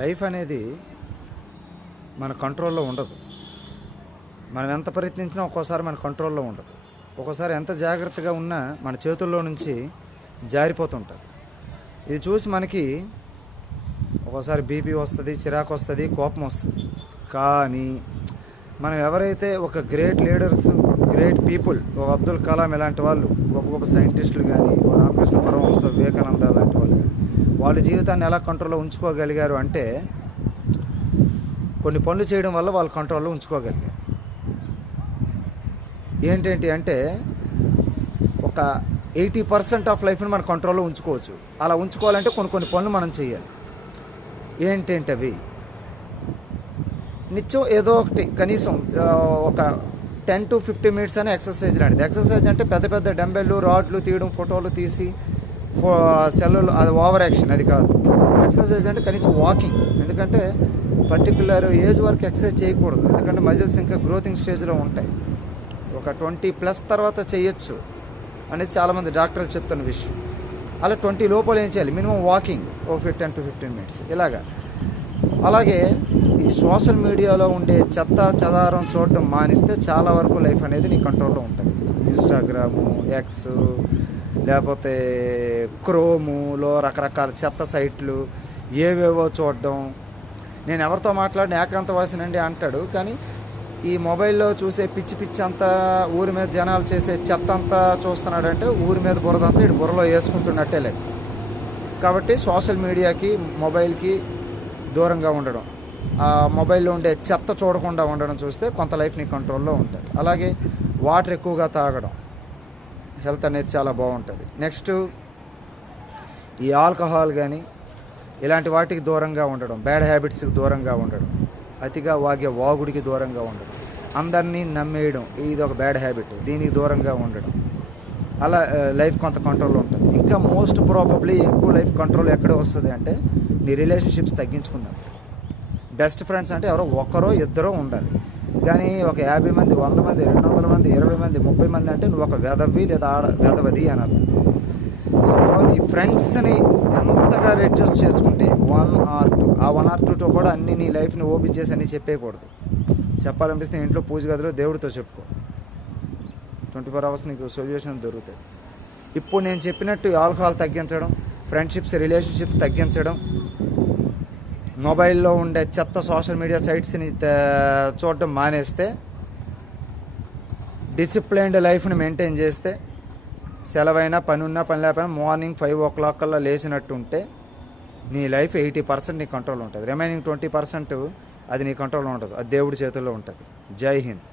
Life అనేది మన కంట్రోల్లో ఉండదు. మనం ఎంత ప్రయత్నించినా ఒక్కోసారి మన కంట్రోల్లో ఉండదు. ఒక్కోసారి ఎంత జాగ్రత్తగా ఉన్నా మన చేతుల్లో నుంచి జారిపోతుంటుంది. ఇది చూసి మనకి ఒక్కోసారి బీపీ వస్తుంది, చిరాకు వస్తుంది, కోపం వస్తుంది. కానీ మనం ఎవరైతే ఒక గ్రేట్ లీడర్స్, గ్రేట్ పీపుల్, ఒక అబ్దుల్ కలాం ఇలాంటి వాళ్ళు, గొప్ప గొప్ప సైంటిస్టులు కానీ, రామకృష్ణ పరమహంస, వివేకానంద లాంటి వాళ్ళు కానీ, వాళ్ళ జీవితాన్ని ఎలా కంట్రోల్లో ఉంచుకోగలిగారు అంటే కొన్ని పనులు చేయడం వల్ల వాళ్ళు కంట్రోల్లో ఉంచుకోగలిగారు. ఏంటంటే అంటే ఒక 80% ఆఫ్ లైఫ్ని మన కంట్రోల్లో ఉంచుకోవచ్చు. అలా ఉంచుకోవాలంటే కొన్ని పనులు మనం చేయాలి. ఏంటంటే అవి నిత్యం ఏదో ఒకటి కనీసం ఒక 10 to 15 మినిట్స్ అనే ఎక్సర్సైజ్ లాంటిది. ఎక్సర్సైజ్ అంటే పెద్ద పెద్ద డంబెళ్ళు, రాడ్లు తీయడం, ఫోటోలు తీసి సెల్లులు, అది ఓవర్ యాక్షన్, అది కాదు. ఎక్సర్సైజ్ అంటే కనీసం వాకింగ్. ఎందుకంటే పర్టికులర్ ఏజ్ వరకు ఎక్సర్సైజ్ చేయకూడదు, ఎందుకంటే మజిల్స్ ఇంకా గ్రోతింగ్ స్టేజ్లో ఉంటాయి. ఒక 20+ తర్వాత చేయొచ్చు అనేది చాలామంది డాక్టర్లు చెప్తున్న విషయం. అలా 20 లోపల ఏం చేయాలి? మినిమం వాకింగ్ ఓ 10 to 15 మినిట్స్ ఇలాగా. అలాగే ఈ సోషల్ మీడియాలో ఉండే చెత్త చెదారం చూడడం మానిస్తే చాలా వరకు లైఫ్ అనేది నీ కంట్రోల్లో ఉంటుంది. ఇన్స్టాగ్రాము, ఎక్స్, లేకపోతే క్రోములో రకరకాల చెత్త సైట్లు ఏవేవో చూడడం. నేను ఎవరితో మాట్లాడిన ఏకాంతవాసినండి అంటాడు, కానీ ఈ మొబైల్లో చూసే పిచ్చి అంతా, ఊరి మీద జనాలు చేసే చెత్త అంతా చూస్తున్నాడంటే ఊరి మీద బురదంతా ఇటు బుర్రలో వేసుకుంటున్నట్టే లేదు. కాబట్టి సోషల్ మీడియాకి, మొబైల్కి దూరంగా ఉండడం, ఆ మొబైల్లో ఉండే చెత్త చూడకుండా ఉండడం చూస్తే కొంత లైఫ్ నీ కంట్రోల్లో ఉంటుంది. అలాగే వాటర్ ఎక్కువగా తాగడం, హెల్త్ అనేది చాలా బాగుంటుంది. నెక్స్ట్ ఈ ఆల్కహాల్ కానీ ఇలాంటి వాటికి దూరంగా ఉండడం, బ్యాడ్ హ్యాబిట్స్కి దూరంగా ఉండడం, అతిగా వాగే వాగుడికి దూరంగా ఉండడం, అందరినీ నమ్మేయడం, ఇది ఒక బ్యాడ్ హ్యాబిట్, దీనికి దూరంగా ఉండడం. అలా లైఫ్ కొంత కంట్రోల్లో ఉంటుంది. ఇంకా మోస్ట్ ప్రాబబ్లీ ఎక్కువ లైఫ్ కంట్రోల్ ఎక్కడ వస్తుంది అంటే నీ రిలేషన్షిప్స్ తగ్గించుకున్నప్పుడు. బెస్ట్ ఫ్రెండ్స్ అంటే ఎవరో ఒకరో ఇద్దరో ఉండాలి, కానీ ఒక 50 మంది, 100 మంది, 200 మంది, 20 మంది, 30 మంది అంటే నువ్వు ఒక వెధవి లేదా వెధవది అని అర్థం. సో నీ ఫ్రెండ్స్ని ఎంతగా రెడ్యూస్ చేసుకుంటే 1 or 2, ఆ 1 or 2తో కూడా అన్ని నీ లైఫ్ని ఓపెన్ చేసి అన్నీ చెప్పేయకూడదు. చెప్పాలనిపిస్తే ఇంట్లో పూజ గదిలో దేవుడితో చెప్పుకో. 24 hours నీకు సొల్యూషన్ దొరుకుతుంది. ఇప్పుడు నేను చెప్పినట్టు ఆల్కహాల్ తగ్గించడం, ఫ్రెండ్షిప్స్, రిలేషన్షిప్స్ తగ్గించడం, మొబైల్లో ఉండే చెత్త సోషల్ మీడియా సైట్స్ని చూడడం మానేస్తే, డిసిప్లైన్డ్ లైఫ్ని మెయింటైన్ చేస్తే, సెలవైనా పని ఉన్నా పని లేకపోయినా మార్నింగ్ 5 o'clock కల్లా లేచినట్టు ఉంటే నీ లైఫ్ 80% నీ కంట్రోల్ ఉంటుంది. రిమైనింగ్ 20% అది నీ కంట్రోల్లో ఉంటుంది. అది దేవుడి చేతుల్లో ఉంటుంది. జై హింద్.